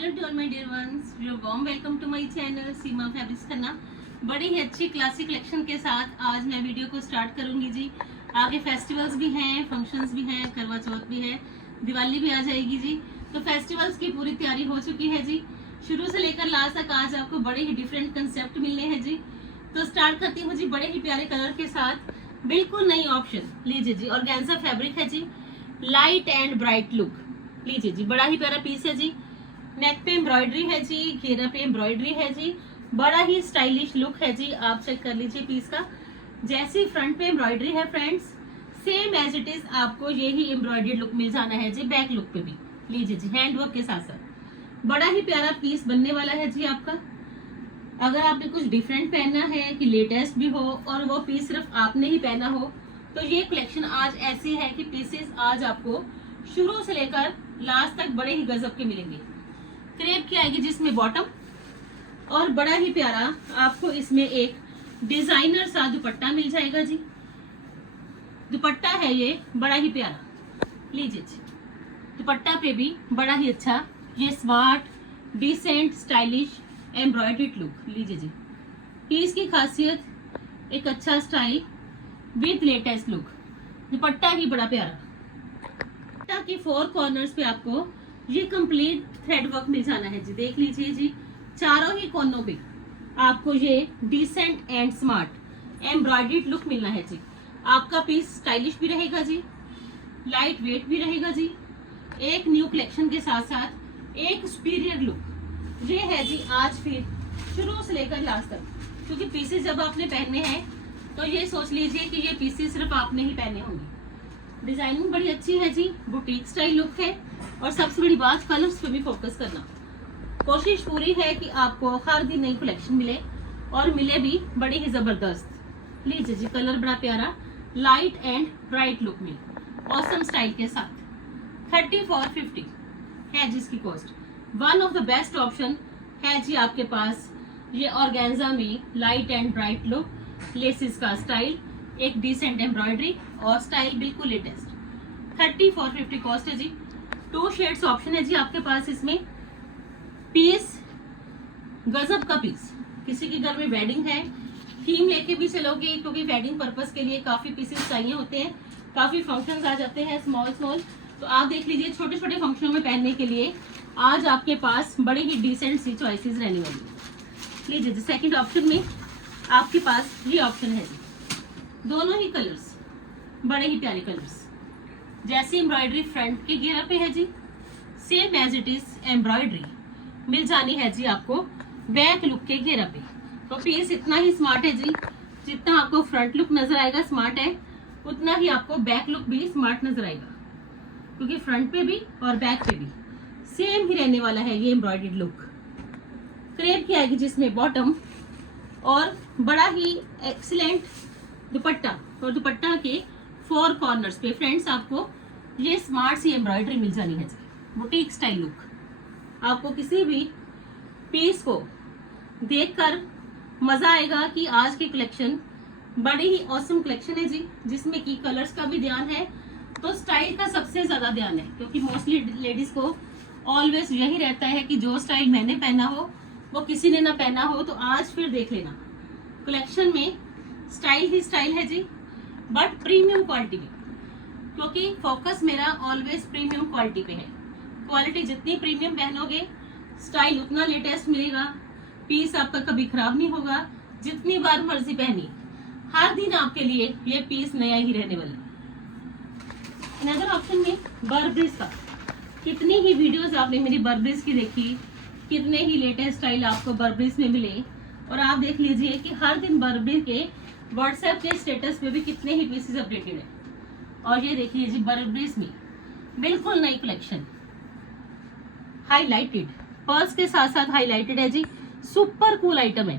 Hello to all my dear ones, your warm welcome to my channel Seema fabrics Khanna. बड़ी ही अच्छी classic collection के साथ आज मैं वीडियो को स्टार्ट करूंगी जी। आगे फेस्टिवल्स भी हैं, फंक्शंस भी हैं, करवा चौथ भी है, दिवाली भी आ जाएगी जी। तो फेस्टिवल्स की पूरी तैयारी हो चुकी है जी। शुरू से लेकर लास्ट तक आज आपको बड़े ही डिफरेंट कंसेप्ट मिलने हैं जी। तो स्टार्ट करती हूँ जी बड़े ही प्यारे कलर के साथ, बिल्कुल नई ऑप्शन। लीजिए जी, ऑर्गेन्जा फैब्रिक है जी, लाइट एंड ब्राइट लुक। लीजिए जी, बड़ा ही प्यारा पीस है जी। नेक पे एम्ब्रॉयडरी है जी, घेरा पे एम्ब्रॉयडरी है जी, बड़ा ही स्टाइलिश लुक है जी। आप चेक कर लीजिए पीस का, जैसी फ्रंट पे एम्ब्रॉयडरी है friends, same as it is आपको यही एम्ब्रॉयडरी लुक मिल जाना है जी। बैक लुक पे भी लीजिए जी, हैंडवर्क के साथ साथ बड़ा ही प्यारा पीस बनने वाला है जी आपका। अगर आपने कुछ डिफरेंट पहनना है कि लेटेस्ट भी हो और वो पीस सिर्फ आपने ही पहना हो, तो ये कलेक्शन आज ऐसी है कि पीसेस आज आपको शुरू से लेकर लास्ट तक बड़े ही गजब के मिलेंगे। क्रेप की आएगी जिसमें बॉटम, और बड़ा ही प्यारा आपको इसमें एक डिजाइनर सा दुपट्टा मिल जाएगा जी। दुपट्टा है ये बड़ा ही प्यारा, लीजिए जी। दुपट्टा पे भी बड़ा ही अच्छा ये smart decent stylish embroidered look. लीजिए जी, पीस की खासियत एक अच्छा स्टाइल विद लेटेस्ट लुक। दुपट्टा ही बड़ा प्यारा, दुपट्टा की फोर कॉर्नर्स पे आपको ये कंप्लीट थ्रेड वर्क मिल जाना है जी। देख लीजिए जी, चारों ही कोनों पे आपको ये decent and smart embroidered look मिलना है जी। आपका पीस स्टाइलिश भी रहेगा जी, लाइट वेट भी रहेगा जी। एक न्यू कलेक्शन के साथ साथ एक सुपीरियर लुक ये है जी आज फिर शुरू से लेकर लास्ट तक। क्योंकि पीसेस जब आपने पहने हैं तो ये सोच लीजिए कि ये पीसेस सिर्फ आपने ही पहने होंगे। डिजाइनिंग बड़ी अच्छी है जी, बुटीक स्टाइल लुक है, और सबसे बड़ी बात कलर्स पे भी फोकस करना। कोशिश पूरी है कि आपको हर दिन नई कलेक्शन मिले और मिले भी बड़ी ही जबरदस्त। लीजिए जी, कलर बड़ा प्यारा लाइट एंड ब्राइट लुक में ऑसम स्टाइल के साथ 3450 है जिसकी cost. One of the best option है जी आपके पास ये ऑर्गेन्जा में light and bright look, laces का स्टाइल, एक डिसेंट एम्ब्रॉयडरी और स्टाइल बिल्कुल लेटेस्ट। 3450 कॉस्ट है जी। 2 शेड्स ऑप्शन है जी आपके पास इसमें। पीस गजब का पीस, किसी के घर में वेडिंग है, थीम लेके भी चलोगे, क्योंकि वेडिंग पर्पस के लिए काफी पीसेस चाहिए होते हैं, काफी फंक्शंस आ जाते हैं स्मॉल स्मॉल। तो आप देख लीजिए छोटे छोटे फंक्शनों में पहनने के लिए आज आपके पास बड़ी ही डिसेंट सी चॉइसेस रहने वाली है। लीजिए जी, सेकंड ऑप्शन में आपके पास ये ऑप्शन है जी। दोनों ही कलर्स बड़े ही प्यारे कलर्स, जैसी एम्ब्रॉयडरी फ्रंट के घेरा पे है जी, same as it is embroidery मिल जानी है जी आपको बैक लुक के घेरा पे। तो पीस इतना ही स्मार्ट है जी, जितना आपको फ्रंट लुक नजर आएगा स्मार्ट है, उतना ही आपको बैक लुक भी स्मार्ट नजर आएगा। क्योंकि फ्रंट पे भी और बैक पे भी सेम ही रहने वाला है ये एम्ब्रॉयडर्ड लुक। क्रेप की आएगी जिसमें बॉटम, और बड़ा ही एक्सीलेंट दुपट्टा, और दुपट्टा के 4 कॉर्नर्स पे फ्रेंड्स आपको ये स्मार्ट सी एम्ब्रॉयडरी मिल जानी है जी। बुटीक स्टाइल लुक, आपको किसी भी पीस को देखकर मजा आएगा कि आज की कलेक्शन बड़ी ही ऑसम कलेक्शन है जी, जिसमें कि कलर्स का भी ध्यान है तो स्टाइल का सबसे ज्यादा ध्यान है। क्योंकि मोस्टली लेडीज को ऑलवेज यही रहता है कि जो स्टाइल मैंने पहना हो वो किसी ने ना पहना हो। तो आज फिर देख लेना, कलेक्शन में स्टाइल ही स्टाइल है जी, बट प्रीमियम क्वालिटी में, क्योंकि फोकस मेरा ऑलवेज प्रीमियम क्वालिटी पे है। क्वालिटी जितनी प्रीमियम पहनोगे स्टाइल उतना लेटेस्ट मिलेगा, पीस आपका कभी खराब नहीं होगा। जितनी बार मर्जी पहनी, हर दिन आपके लिए ये पीस नया ही रहने वाला है। अनदर ऑप्शन में बर्बरीज का, कितनी ही वीडियोस आपने मेरी बर्बरीज की देखी, कितने ही लेटेस्ट स्टाइल आपको बर्बरीज में मिले, और आप देख लीजिए कि हर दिन बर्बरी के व्हाट्सएप के स्टेटस पे भी कितने ही पीसेस अपडेटेड है। और ये देखिए जी, बर्बरीज में बिल्कुल नई कलेक्शन, हाईलाइटेड पर्स के साथ साथ हाईलाइटेड है जी। सुपर कूल आइटम है।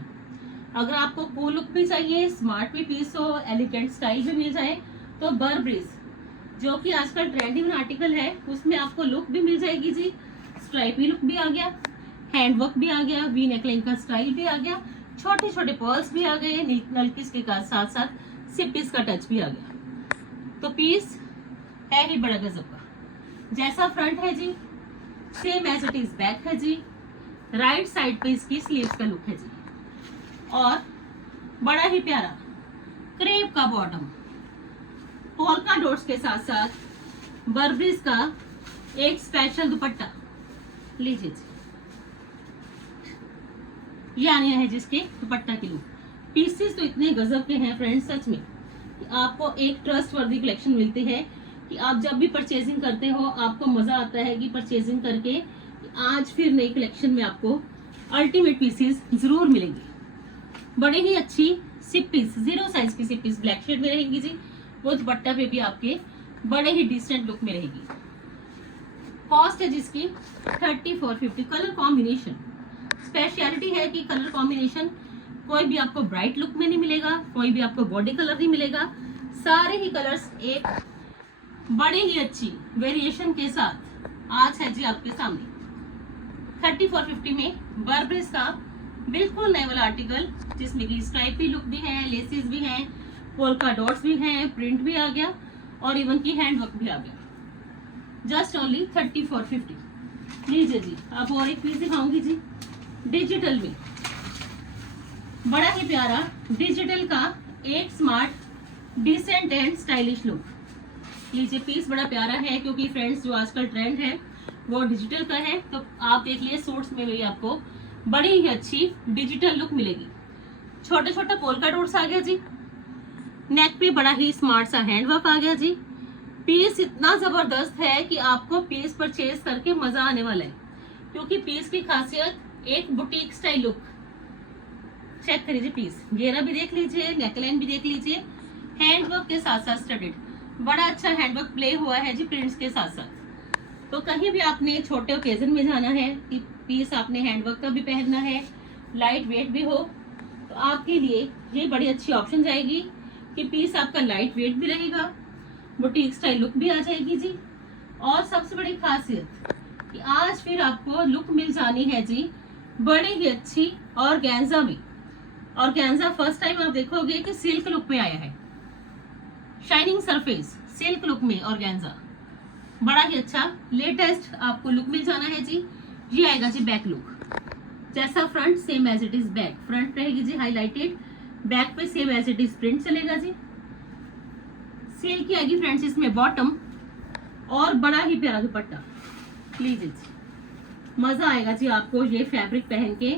अगर आपको कूल लुक भी चाहिए, स्मार्ट भी पीस हो, एलिगेंट स्टाइल भी मिल जाए, तो बर्बरीज जो कि आजकल ट्रेंडिंग आर्टिकल है उसमें आपको लुक भी मिल जाएगी जी। स्ट्राइपी लुक भी आ गया, हैंडवर्क भी आ गया, वी नेकलाइन का स्टाइल भी आ गया, छोटे छोटे पर्ल्स भी आ गए, नलकिस के साथ साथ सिपिस का टच भी आ गया। तो पीस है ही बड़ा गजब का। जैसा फ्रंट है जी same as it is back है जी। राइट साइड पे इसकी स्लीव्स का लुक है जी। और बड़ा ही प्यारा क्रेप का बॉटम, पोल्का डॉट्स के साथ साथ बर्बरीज का एक स्पेशल दुपट्टा। लीजिए जी, ये आने है जिसके दुपट्टा की लुक। पीसेस तो इतने गजब के हैं फ्रेंड्स, सच में कि आपको एक ट्रस्ट वर्दी कलेक्शन मिलती है कि आप जब भी परचेजिंग करते हो आपको मजा आता है कि परचेजिंग करके आज फिर नई कलेक्शन में आपको अल्टीमेट पीसेस जरूर मिलेंगे। बड़े ही अच्छी सिप पीस, 0 साइज की सिप पीस ब्लैक शेड में रहेंगी जी। वो दुपट्टा पे भी आपके बड़े ही डिसेंट लुक में रहेगी। कॉस्ट है जिसकी 3450। कलर कॉम्बिनेशन स्पेशलिटी है कि कलर कॉम्बिनेशन कोई भी आपको ब्राइट लुक में नहीं मिलेगा, कोई भी आपको बॉडी कलर नहीं मिलेगा। सारे ही कलर्स एक बड़े ही अच्छी वेरिएशन के साथ आज है जी आपके सामने। 3450 में बर्बरीज का बिल्कुल नए वाला आर्टिकल, जिसमें कि स्ट्राइपी लुक भी है, लेसेस भी हैं, पोल्का डॉट्स भी हैं, प्रिंट भी आ गया और इवन की हैंड वर्क भी आ गया। Just only 3450। लीजिए जी, अब और एक पीस दिखाऊंगी जी डिजिटल में। बड़ा ही प्यारा डिजिटल का एक smart decent and stylish look. लीजिए, पीस बड़ा प्यारा है क्योंकि फ्रेंड्स जो आजकल ट्रेंड है वो डिजिटल का है। तो आप देख लिए सूट्स में भी आपको बड़ी ही अच्छी डिजिटल लुक मिलेगी। छोटा छोटा पोल्का डॉट्स आ गया जी, नेक पे बड़ा ही स्मार्ट सा हैंड वर्क आ गया जी। पीस इतना जबरदस्त है कि आपको पीस परचेज करके मजा आने वाला है, क्योंकि पीस की खासियत एक बुटीक स्टाइल लुक। चेक करिए पीस, घेरा भी देख लीजिए, नेकलाइन भी देख लीजिए, हैंड वर्क के साथ साथ स्टडेड बड़ा अच्छा हैंड वर्क प्ले हुआ है जी प्रिंट्स के साथ साथ। तो कहीं भी आपने छोटे ओकेजन में जाना है कि पीस आपने हैंड वर्क का भी पहनना है, लाइट वेट भी हो, तो आपके लिए ये बड़ी अच्छी ऑप्शन जाएगी कि पीस आपका लाइट वेट भी रहेगा, बुटीक स्टाइल लुक भी आ जाएगी जी। और सबसे बड़ी खासियत कि आज फिर आपको लुक मिल जानी है जी बड़ी ही अच्छी ऑर्गेन्जा में। ऑर्गेन्जा फर्स्ट टाइम आप देखोगे कि सिल्क लुक में आया है, शाइनिंग सरफेस सिल्क लुक में ऑर्गेन्जा, बड़ा ही अच्छा लेटेस्ट आपको लुक मिल जाना है जी। ये आएगा जी बैक लुक, जैसा front same as it is back. Front रहेगी जी हाईलाइटेड, बैक पे same as it is print चलेगा जी। सिल्क की आएगी फ्रेंड्स इसमें बॉटम और बड़ा ही प्यारा दुपट्टा। लीजिए जी, मजा आएगा जी आपको ये फैब्रिक पहन के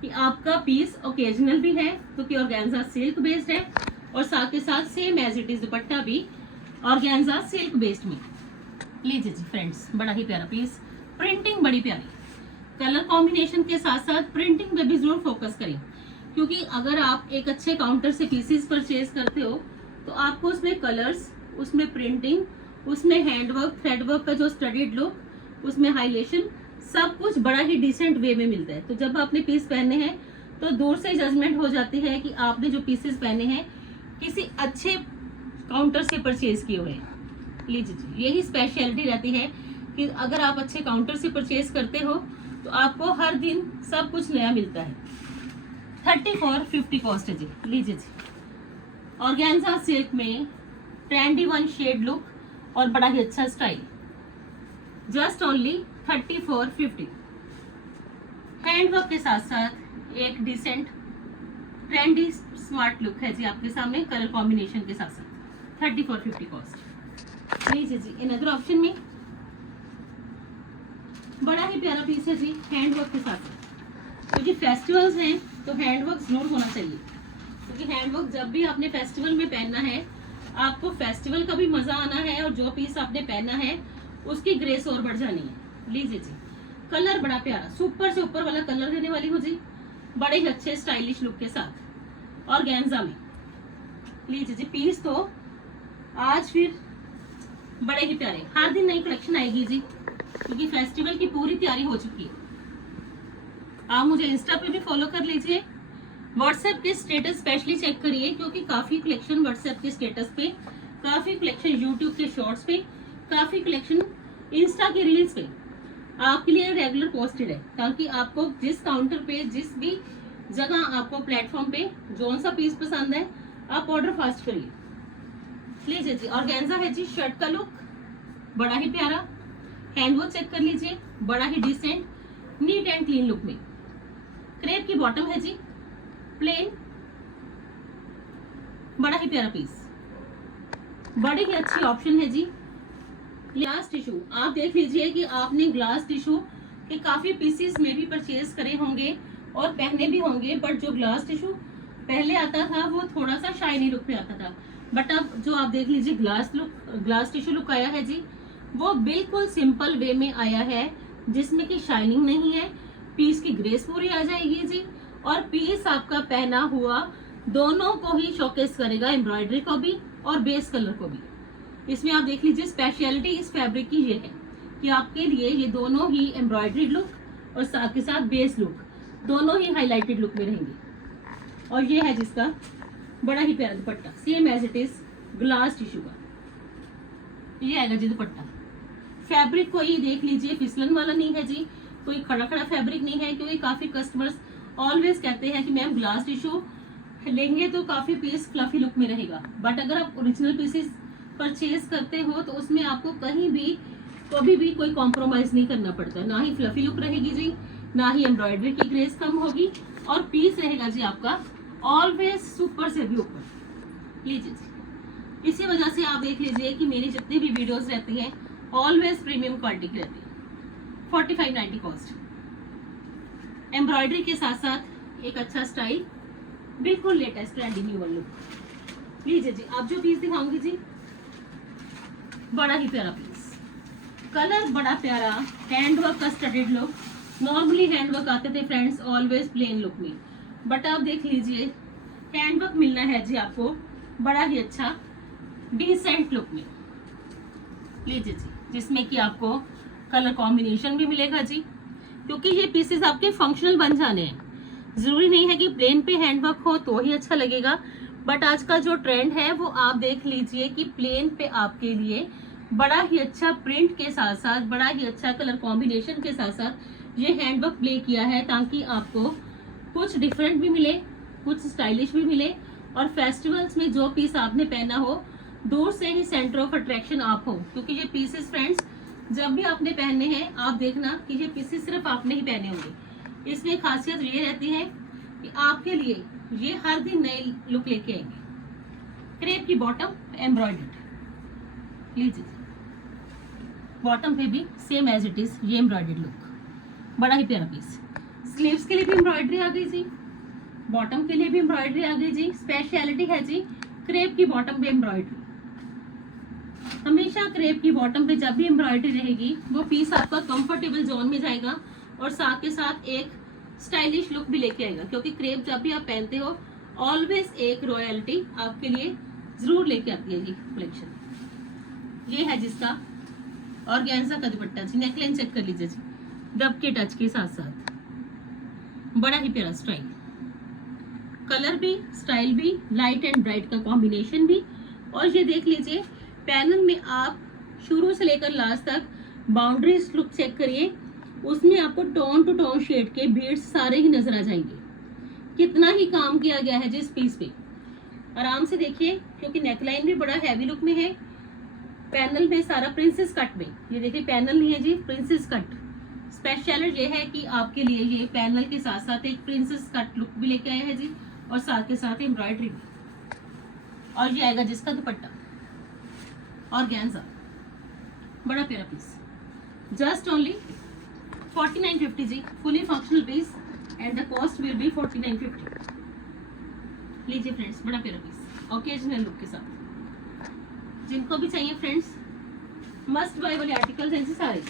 कि आपका पीस ओकेजनल भी है क्योंकि ऑर्गेन्जा सिल्क बेस्ड है, और साथ के साथ same as it is dupatta भी ऑर्गेन्जा सिल्क बेस्ड में। लीजिए जी फ्रेंड्स, बड़ा ही प्यारा पीस, प्रिंटिंग बड़ी प्यारी, कलर कॉम्बिनेशन के साथ साथ प्रिंटिंग पे भी जरूर फोकस करें, क्योंकि अगर आप एक अच्छे काउंटर से पीसेस परचेज करते हो तो आपको उसमें कलर्स, उसमें प्रिंटिंग, उसमें हैंडवर्क, थ्रेडवर्क का जो स्टडीड लुक, उसमें हाईलाइटेशन, सब कुछ बड़ा ही डिसेंट वे में मिलता है। तो जब आपने पीस पहने हैं तो दूर से जजमेंट हो जाती है कि आपने जो पीसेस पहने हैं किसी अच्छे काउंटर से परचेज किए हुए हैं। लीजिए जी, यही स्पेशलिटी रहती है कि अगर आप अच्छे काउंटर से परचेज करते हो तो आपको हर दिन सब कुछ नया मिलता है। 3450 कॉस्ट है जी। लीजिए जी, ऑर्गेन्जा सिल्क में ट्रेंडी वन शेड लुक और बड़ा ही अच्छा स्टाइल, जस्ट ओनली 3450। हैंडवर्क के साथ साथ एक डिसेंट ट्रेंडी स्मार्ट लुक है जी आपके सामने, कलर कॉम्बिनेशन के साथ साथ 3450 कॉस्ट। लीजिए जी, इन अदर ऑप्शन में बड़ा ही प्यारा पीस है जी हैंडवर्क के साथ साथ, क्योंकि फेस्टिवल्स हैं तो हैंडवर्क जरूर होना चाहिए, क्योंकि हैंडवर्क जब भी आपने फेस्टिवल में पहनना है आपको फेस्टिवल का भी मजा आना है और जो पीस आपने पहना है उसकी ग्रेस और बढ़ जानी है। लीजिए जी, कलर बड़ा प्यारा, सुपर से ऊपर वाला कलर देने वाली हूँ जी, बड़े ही अच्छे स्टाइलिश लुक के साथ ऑर्गेन्जा में। लीजिए जी, पीस तो आज फिर बड़े ही प्यारे, हर दिन नई कलेक्शन आएगी जी, क्योंकि फेस्टिवल की पूरी तैयारी हो चुकी है। आप मुझे इंस्टा पे भी फॉलो कर लीजिए, व्हाट्सएप के स्टेटस स्पेशली चेक करिए, क्योंकि काफी कलेक्शन व्हाट्सएप के स्टेटस पे, काफी कलेक्शन यूट्यूब के शॉर्ट्स पे, काफी कलेक्शन इंस्टा के रील्स पे आपके लिए रेगुलर पोस्टेड है, ताकि आपको जिस काउंटर पे, जिस भी जगह आपको प्लेटफॉर्म पे जोन सा पीस पसंद है आप ऑर्डर फास्ट करिए। लीजिए जी, ऑर्गेन्जा है जी, शर्ट का लुक बड़ा ही प्यारा, हैंडवर्क चेक कर लीजिए, बड़ा ही decent neat and clean look में। क्रेप की बॉटम है जी, प्लेन, बड़ा ही प्यारा पीस, बड़ी ही अच्छी ऑप्शन है जी। ग्लास टिश्यू, आप देख लीजिए कि आपने ग्लास टिश्यू के काफी पीसेस में भी परचेज करे होंगे और पहने भी होंगे, बट जो ग्लास टिश्यू पहले आता था वो थोड़ा सा शाइनी लुक पे आता था, बट अब जो आप देख लीजिए ग्लास टिश्यू लुक आया है जी, वो बिल्कुल सिंपल वे में आया है, जिसमें कि शाइनिंग नहीं है, पीस की ग्रेस पूरी आ जाएगी जी, और पीस आपका पहना हुआ दोनों को ही शोकेस करेगा, एम्ब्रॉयडरी को भी और बेस कलर को भी। इसमें आप देख लीजिए स्पेशलिटी इस फैब्रिक की ये है कि आपके लिए ये दोनों ही एम्ब्रॉयडरी लुक और साथ के साथ बेस लुक दोनों ही हाईलाइटेड लुक में रहेंगे। और ये है जिसका बड़ा ही प्यारा dupatta, same as it is glass tissue का ये आएगा जी दुपट्टा। फैब्रिक कोई देख लीजिए फिसलन वाला नहीं है जी, कोई खड़ा खड़ा फैब्रिक नहीं है, क्योंकि काफी कस्टमर्स ऑलवेज कहते हैं कि मैम ग्लास टिश्यू लेंगे तो काफी पीस फ्लफी लुक में रहेगा, बट अगर आप ओरिजिनल पीसेस परचेज करते हो तो उसमें आपको कहीं भी कभी भी कोई कॉम्प्रोमाइज नहीं करना पड़ता, ना ही फ्लफी लुक रहेगी जी, ना ही एम्ब्रॉयडरी की ग्रेस कम होगी, और पीस रहेगा जी आपका ऑलवेज सुपर से भी ऊपर। लीजिए जी, इसी वजह से आप देख लीजिए कि मेरी जितनी भी वीडियोस रहती हैं ऑलवेज प्रीमियम क्वालिटी की रहती है। 4590 कॉस्ट, एम्ब्रॉयडरी के साथ साथ एक अच्छा स्टाइल, बिल्कुल लेटेस्ट ट्रेंडी न्यू लुक। लीजिए जी, आप जो पीस दिखाऊंगी जी, बड़ा ही प्यारा पीस, कलर बड़ा प्यारा, हैंडवर्क का स्टडीड लुक। नॉर्मली हैंडवर्क आते थे फ्रेंड्स ऑलवेज प्लेन लुक में, बट आप देख लीजिए हैंडवर्क मिलना है जी आपको बड़ा ही अच्छा डिसेंट लुक में। लीजिए जी, जिसमें कि आपको कलर कॉम्बिनेशन भी मिलेगा जी, क्योंकि ये पीसेस आपके फंक्शनल बन जाने हैं। जरूरी नहीं है कि प्लेन पे हैंडवर्क हो तो ही अच्छा लगेगा, बट आज का जो ट्रेंड है वो आप देख लीजिए कि प्लेन पे आपके लिए बड़ा ही अच्छा प्रिंट के साथ साथ बड़ा ही अच्छा कलर कॉम्बिनेशन के साथ साथ ये हैंडवर्क प्ले किया है, ताकि आपको कुछ डिफरेंट भी मिले, कुछ स्टाइलिश भी मिले, और फेस्टिवल्स में जो पीस आपने पहना हो दूर से ही सेंटर ऑफ अट्रैक्शन आप हो। क्योंकि ये पीसेस फ्रेंड्स जब भी आपने पहने हैं आप देखना कि ये पीसेस सिर्फ आपने ही पहने होंगे। इसमें खासियत ये रहती है कि आपके लिए ये हर दिन नई लुक लेके आएंगे। क्रेप की बॉटम एम्ब्रॉयडर्ड, लीजिए बॉटम पे भी सेम एज इट इज ये एम्ब्रॉयडर्ड लुक, बड़ा ही प्यारा पीस। स्लीव्स के लिए भी एम्ब्रॉयडरी आ गई जी, बॉटम के लिए भी एम्ब्रॉयडरी आ गई जी। स्पेशलिटी है जी क्रेप की बॉटम पे एम्ब्रॉयडरी। हमेशा क्रेप की बॉटम पे जब भी एम्ब्रॉयडरी रहेगी वो पीस आपका कंफर्टेबल जोन में जाएगा और साथ के साथ एक स्टाइलिश लुक भी लेके आएगा, क्योंकि क्रेप जब भी आप पहनते हो ऑलवेज एक रॉयल्टी आपके लिए जरूर लेके आती है ये कलेक्शन। ये है जिसका ऑर्गेन्जा का दुपट्टा जी, नेकलाइन चेक कर लीजिए जी, दब के टच के साथ साथ बड़ा ही प्यारा स्टाइल, कलर भी स्टाइल भी, लाइट एंड ब्राइट का कॉम्बिनेशन भी। और ये देख लीजिए पैनल में आप शुरू से लेकर लास्ट तक बाउंड्रीज लुक चेक करिए, उसमें आपको टोन टू टोन शेड के बीड्स सारे ही नजर आ जाएंगे। कितना ही काम किया गया है जिस पीस पे, आराम से देखिए, क्योंकि नेकलाइन भी बड़ा हैवी लुक में है। पैनल में सारा प्रिंसेस कट में, ये देखिए पैनल नहीं है जी, प्रिंसेस कट। स्पेशल ये है कि आपके लिए ये पैनल के साथ साथ एक प्रिंसेस कट लुक भी लेके आया है जी, और साथ के साथ एम्ब्रॉयडरी भी। और ये आएगा जिसका दुपट्टा ऑर्गेन्जा, बड़ा प्यारा पीस, जस्ट ओनली 4950 जी, fully functional piece and the cost will be 4950। लीजिए फ्रेंड्स, बड़ा प्यारा पीस ओकेजनल लुक के साथ। जिनको भी चाहिए फ्रेंड्स मस्ट बाय वाले आर्टिकल्स हैं सारे,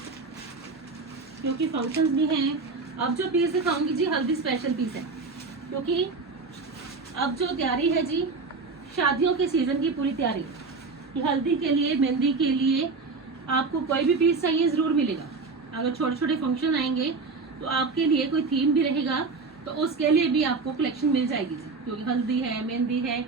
क्योंकि फंक्शंस भी हैं। अब जो पीस दिखाऊंगी जी हल्दी स्पेशल पीस है, क्योंकि अब जो तैयारी है जी शादियों के सीजन की पूरी तैयारी कि हल्दी के लिए मेहंदी के लिए आपको कोई भी पीस चाहिए जरूर मिलेगा। अगर छोटे छोटे फंक्शन आएंगे तो आपके लिए कोई थीम भी रहेगा तो उसके लिए भी आपको कलेक्शन मिल जाएगी जी, क्योंकि हल्दी है, मेहंदी है,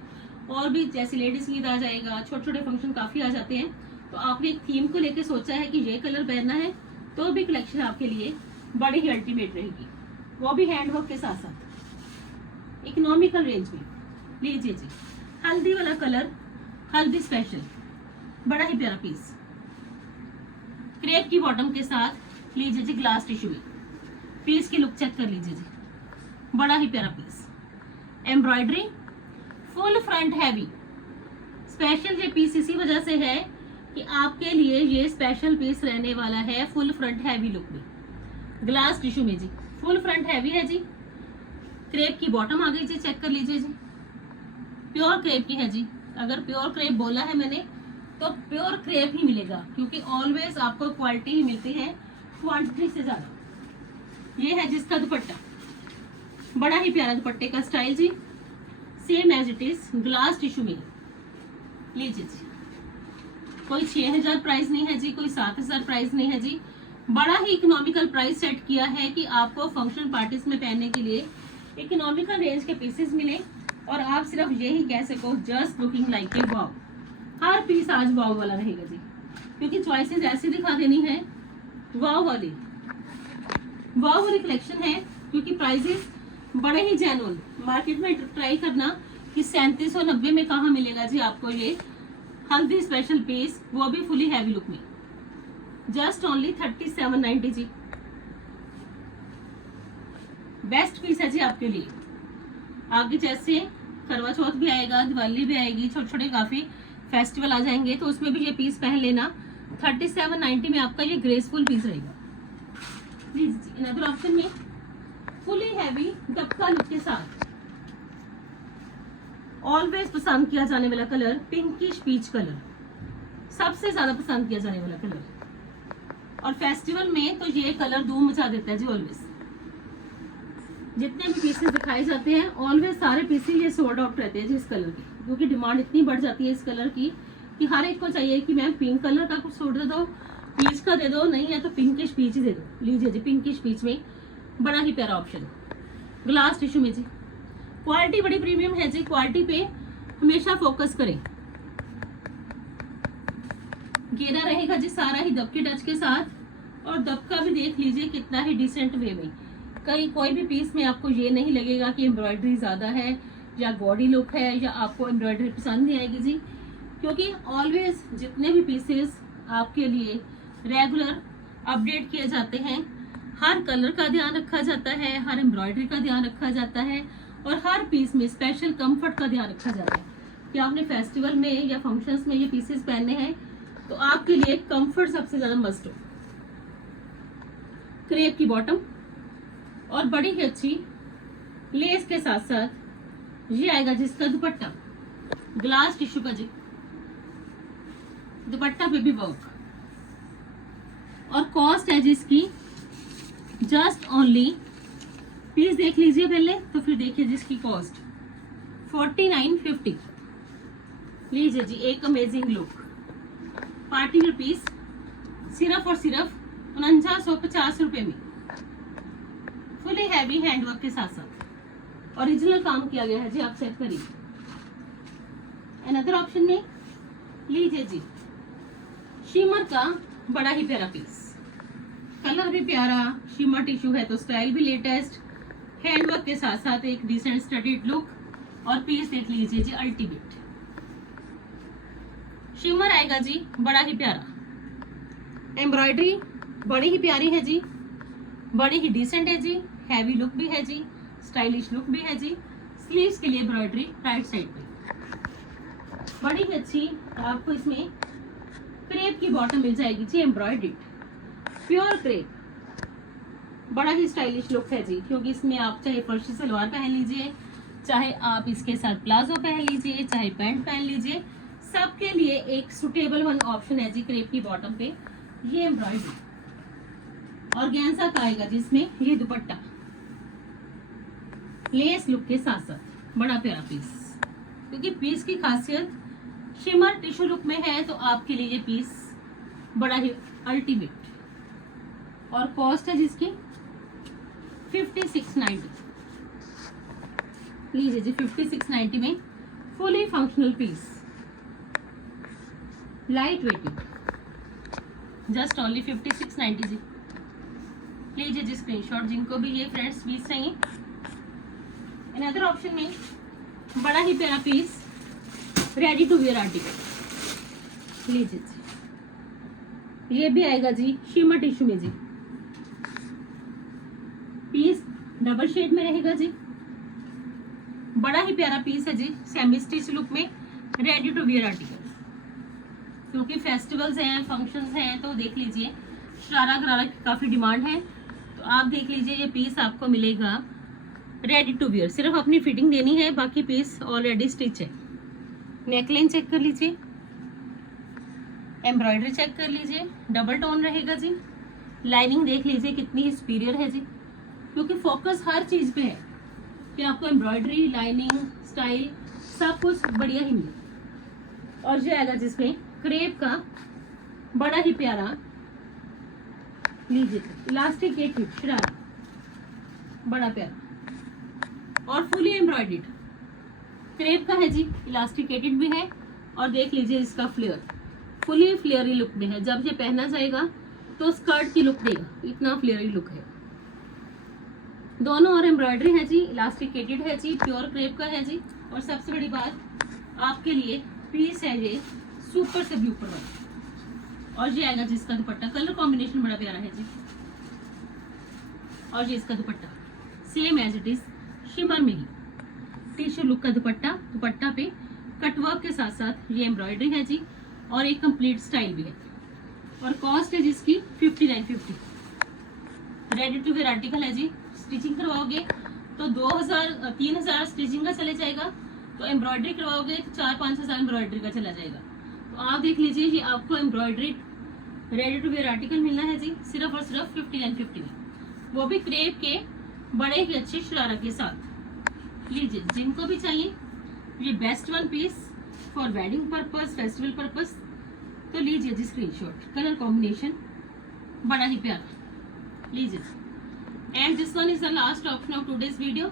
और भी जैसे लेडीज ईद आ जाएगा, छोटे छोटे फंक्शन काफी आ जाते हैं, तो आपने एक थीम को लेके सोचा है कि ये कलर पहनना है, तो भी कलेक्शन आपके लिए बड़ी ही अल्टीमेट रहेगी, वो भी हैंडवर्क के साथ साथ इकोनॉमिकल रेंज में। लीजिए जी, हल्दी वाला कलर, हल्दी स्पेशल, बड़ा ही प्यारा पीस, क्रेप की बॉटम के साथ। लीजिए जी ग्लास टिश्यू में, पीस की लुक चेक कर लीजिए जी, बड़ा ही प्यारा piece, embroidery, full front heavy. Special ये पीस इसी वजह से है कि आपके लिए ये स्पेशल पीस रहने वाला है फुल फ्रंट हैवी लुक में, ग्लास टिश्यू में जी, फुल फ्रंट हैवी है जी। क्रेप की बॉटम आ गई जी, चेक कर लीजिए जी, प्योर क्रेप की है जी। अगर प्योर क्रेप बोला है मैंने तो प्योर क्रेप ही मिलेगा, क्योंकि ऑलवेज आपको क्वालिटी ही मिलती है क्वांटिटी से ज्यादा। ये है जिसका दुपट्टा, बड़ा ही प्यारा दुपट्टे का स्टाइल जी, same as it is glass tissue में। लीजिए जी, कोई 6000 प्राइस नहीं है जी, कोई 7000 प्राइस नहीं है जी, बड़ा ही इकोनॉमिकल प्राइस सेट किया है कि आपको फंक्शन पार्टीज में पहनने के लिए इकोनॉमिकल रेंज के पीसेस मिले और आप सिर्फ यही कह सको just looking like a wow. हर पीस आज वाव वाला रहेगा जी, क्योंकि चॉइसेस ऐसी दिखा देनी है वाव वाली कलेक्शन है, क्योंकि प्राइसेस बड़े ही जेन्युइन। मार्केट में ट्राई करना कि 3790 में कहाँ मिलेगा जी आपको ये हल्दी स्पेशल पीस, वो भी फुली हैवी लुक में, जस्ट ओनली 3790 जी। बेस्ट पीस है जी आपके लिए। आगे जैसे करवा चौथ भी आएगा, दिवाली भी आएगी, छोटे छोटे काफी फेस्टिवल आ जाएंगे, तो उसमें भी ये पीस पहन लेना। 3790 में आपका ये ग्रेसफुल पीस रहेगा जी। अनदर ऑप्शन में फुली हैवी दबका लुक के साथ, ऑलवेज पसंद किया जाने वाला कलर पिंकिश पीच कलर, सबसे ज्यादा पसंद किया जाने वाला कलर, और फेस्टिवल में तो ये कलर धूम मचा देता है जी। ऑलवेज जितने भी पीसेस दिखाए जाते हैं ऑलवेज सारे पीसेस ये सोल्ड आउट रहते हैं जी इस कलर के, क्योंकि डिमांड इतनी बढ़ जाती है इस कलर की कि हर एक को चाहिए कि मैम पिंक कलर का कुछ सूट दे दो, पीच का दे दो, नहीं है तो पिंकिश पीच ही दे दो। लीजिए जी, पिंकिश पीच में बड़ा ही प्यारा ऑप्शन, ग्लास टिश्यू में जी। क्वालिटी बड़ी प्रीमियम है जी, क्वालिटी पे हमेशा फोकस करें। घेरा रहेगा जी सारा ही दबके टच के साथ, और दबका भी देख लीजिए कितना ही डिसेंट वे में। कोई भी पीस में आपको ये नहीं लगेगा कि एम्ब्रॉयडरी ज्यादा है या गॉडी लुक है या आपको एम्ब्रॉयडरी पसंद नहीं आएगी जी, क्योंकि ऑलवेज जितने भी पीसेस आपके लिए रेगुलर अपडेट किए जाते हैं, हर कलर का ध्यान रखा जाता है, हर एम्ब्रॉयडरी का ध्यान रखा जाता है, और हर पीस में स्पेशल कंफर्ट का ध्यान रखा जाता है कि आपने फेस्टिवल में या फंक्शंस में ये पीसेस पहनने हैं तो आपके लिए कंफर्ट सबसे ज्यादा मस्ट हो। क्रेप की बॉटम और बड़ी ही अच्छी लेस के साथ साथ ये आएगा जिसका दुपट्टा, ग्लास टिश्यू का जी, दुपट्टा पे भी वर्क, और कॉस्ट है जिसकी जस्ट ओनली, पीस देख लीजिए पहले तो फिर देखिए जिसकी कॉस्ट 4950। लीजिए जी, एक amazing look party wear piece सिर्फ और सिर्फ 4950 रुपए में, फुली हैवी हैंडवर्क के साथ साथ ओरिजिनल काम किया गया है जी, आप चेक करिए। अनदर ऑप्शन में लीजिए जी, शिमर का बड़ा ही प्यारा पीस, कलर भी प्यारा, शिमर टिश्यू है तो स्टाइल भी लेटेस्ट, हैंडवर्क के साथ साथ एक डिसेंट स्टडीड लुक, और पीस देख लीजिए जी अल्टीमेट। शिमर आएगा जी बड़ा ही प्यारा, एम्ब्रॉयडरी बड़ी ही प्यारी है जी, बड़ी ही डिसेंट है जी, हैवी लुक भी है जी, स्टाइलिश लुक भी है जी। स्लीव्स के लिए एम्ब्रॉयडरी राइट साइड पे बड़ी ही अच्छी, आपको इसमें क्रेप की बॉटम मिल जाएगी जी, एम्ब्रॉयडरी प्योर क्रेप, बड़ा ही स्टाइलिश लुक है जी, क्योंकि इसमें आप चाहे फर्शी सलवार पहन लीजिए, चाहे आप इसके साथ प्लाजो पहन लीजिए, चाहे पैंट पहन लीजिए, सबके लिए एक सुटेबल वन ऑप्शन है जी क्रेप की बॉटम पे ये एम्ब्रॉयडरी, और गेंसा का आएगा जिसमें ये दुपट्टा लेस लुक के साथ साथ, बड़ा प्यारा पीस, क्योंकि पीस की खासियत शिमर टिश्यू लुक में है तो आपके लिए ये पीस बड़ा ही अल्टीमेट, और कॉस्ट है जिसकी 5690। लीजिए जी, 5690 में fully functional piece, light weighting, just only 5690 जी। लीजिए जी स्क्रीनशॉट, जिनको भी ये फ्रेंड्स पीस चाहिए। अनदर ऑप्शन में बड़ा ही प्यारा piece, ready to wear article, लीजिए जी, ये भी आएगा जी शिमर टिश्यू में जी, पीस डबल शेड में रहेगा जी। बड़ा ही प्यारा पीस है जी, सेमी स्टिच लुक में, रेडी टू वियर आर्टिकल। क्योंकि फेस्टिवल्स हैं, फंक्शंस हैं, तो देख लीजिए शरारा गरारा की काफी डिमांड है, तो आप देख लीजिए ये पीस आपको मिलेगा रेडी टू वियर। सिर्फ अपनी फिटिंग देनी है, बाकी पीस ऑलरेडी स्टिच है। नेकलाइन चेक कर लीजिए, एम्ब्रॉयडरी चेक कर लीजिए, डबल टोन रहेगा जी। लाइनिंग देख लीजिए कितनी सुपीरियर है जी, क्योंकि फोकस हर चीज पे है कि आपको एम्ब्रॉयडरी, लाइनिंग, स्टाइल सब कुछ बढ़िया ही मिले। और जो आएगा जिसमें क्रेप का बड़ा ही प्यारा, लीजिए इलास्टिकेटेड शरारा, बड़ा प्यारा और फुली एम्ब्रॉयडर्ड क्रेप का है जी, इलास्टिकेटेड भी है। और देख लीजिए इसका फ्लेयर, फुली फ्लेयरी लुक में है। जब ये पहना जाएगा तो स्कर्ट की लुक देगा, इतना फ्लेयरी लुक है। दोनों और एम्ब्रॉयडरी है जी, इलास्टिकेटेड है जी, प्योर क्रेप का है जी। और सबसे बड़ी बात आपके लिए पीस है ये सुपर से भी ऊपर वाला। और ये आएगा जिसका दुपट्टा, कलर कॉम्बिनेशन बड़ा प्यारा है जी। और ये इसका dupatta same as it is shimmer में ही टिश्यू लुक का दुपट्टा, दुपट्टा पे कटवर्क के साथ साथ ये एम्ब्रॉयडरी है जी, और एक कंप्लीट स्टाइल भी है। और कॉस्ट है जिसकी 5950। रेडी टू वेयर आर्टिकल है जी। स्टिचिंग करवाओगे तो 2000-3000 स्टिचिंग का चले जाएगा, तो एम्ब्रॉयडरी करवाओगे तो 4-5 हज़ार एम्ब्रॉयडरी का चला जाएगा। तो आप देख लीजिए ये आपको embroidery ready to wear article मिलना है जी, सिर्फ और सिर्फ 5950 में, वो भी क्रेप के बड़े ही अच्छे शरारा के साथ। लीजिए जिनको भी चाहिए ये best one piece for wedding purpose, festival purpose, तो लीजिए जी स्क्रीनशॉट। कलर कॉम्बिनेशन बड़ा ही प्यारा, लीजिए। And this one is the last option of today's video.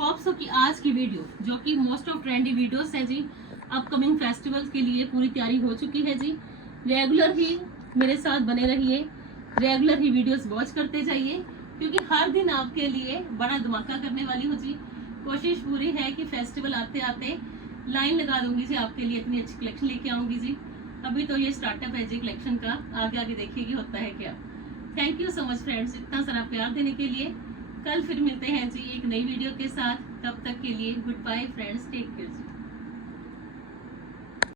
Hope so कि आज की वीडियो जो कि मोस्ट ऑफ ट्रेंडी वीडियोस है जी, अपकमिंग फेस्टिवल्स के लिए पूरी तैयारी हो चुकी है जी। रेगुलर ही मेरे साथ बने रहिए, रेगुलर ही वीडियोस वॉच करते जाइए, क्योंकि हर दिन आपके लिए बड़ा धमाका करने वाली हूँ जी। कोशिश पूरी है कि फेस्टिवल आते आते लाइन लगा दूंगी जी, आपके लिए इतनी अच्छी कलेक्शन लेके आऊंगी जी। अभी तो ये स्टार्टअप है जी कलेक्शन का, आगे आगे देखिए कि होता है क्या। Thank you so much friends, इतना सारा प्यार देने के लिए। कल फिर मिलते हैं जी एक नई वीडियो के साथ, तब तक के लिए goodbye friends, take care जी।